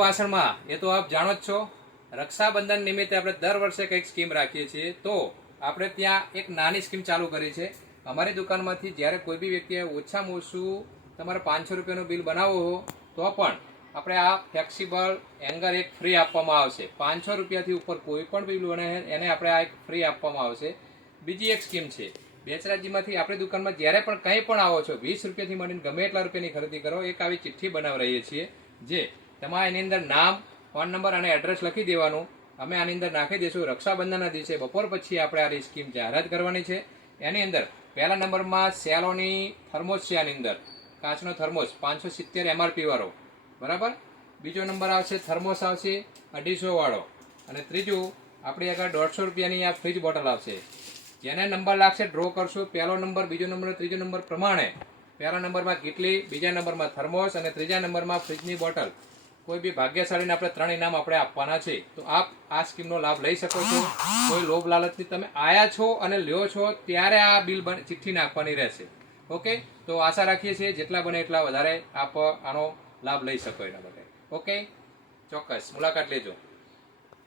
વાસણમાં એ તો આપ જાણો જ છો, રક્ષાબંધન નિમિત્તે આપણે દર વર્ષે કંઈક સ્કીમ રાખીએ છીએ. તો આપણે ત્યાં એક નાની સ્કીમ ચાલુ કરી છે. અમારી દુકાનમાંથી જ્યારે કોઈ બી વ્યક્તિએ ઓછામાં ઓછું તમારે 500 રૂપિયાનું બિલ બનાવવું હો તો પણ આપણે આ ફ્લેક્સિબલ હેંગર એક ફ્રી આપવામાં આવશે. 500 રૂપિયાથી ઉપર કોઈ પણ બિલ બને એને આપણે આ એક ફ્રી આપવામાં આવશે. બીજી એક સ્કીમ છે, બેચરાજીમાંથી આપણી દુકાનમાં જ્યારે પણ કંઈ પણ આવો છો 20 રૂપિયાથી માંડીને ગમે એટલા રૂપિયાની ખરીદી કરો, એક આવી ચિઠ્ઠી બનાવી રહીએ છીએ જે તમારે એની અંદર નામ, ફોન નંબર અને એડ્રેસ લખી દેવાનું. અમે આની અંદર નાખી દઈશું. રક્ષાબંધનના દિવસે બપોર પછી આપણે આ સ્કીમ જાહેરાત કરવાની છે. એની અંદર પહેલા નંબરમાં સેલોની થર્મોસ છે, આની અંદર કાચનો થર્મોસ 570 MRP વાળો, બરાબર. બીજો નંબર આવશે થર્મોસ આવશે 250 વાળો, અને ત્રીજું આપણી આગળ 150 રૂપિયાની આ ફ્રીજ બોટલ આવશે. જેને નંબર લાગશે ડ્રો કરશું, પહેલો નંબર, બીજો નંબર, ત્રીજો નંબર પ્રમાણે. પહેલા નંબરમાં કેટલી, બીજા નંબરમાં થર્મોસ અને ત્રીજા નંબરમાં ફ્રીજની બોટલ. કોઈ બી ભાગ્યશાળીને આપણે 3 ઇનામ આપણે આપવાના છે. તો આપ આ સ્કીમનો લાભ લઈ શકો છો. કોઈ લોભ લાલચથી તમે આયા છો અને લ્યો છો ત્યારે આ બિલ ચિઠ્ઠી નાખવાની રહેશે. ઓકે, તો આશા રાખીએ છીએ જેટલા બને એટલા વધારે આપ આનો લાભ લઈ શકો એના માટે. ઓકે, ચોક્કસ મુલાકાત લેજો.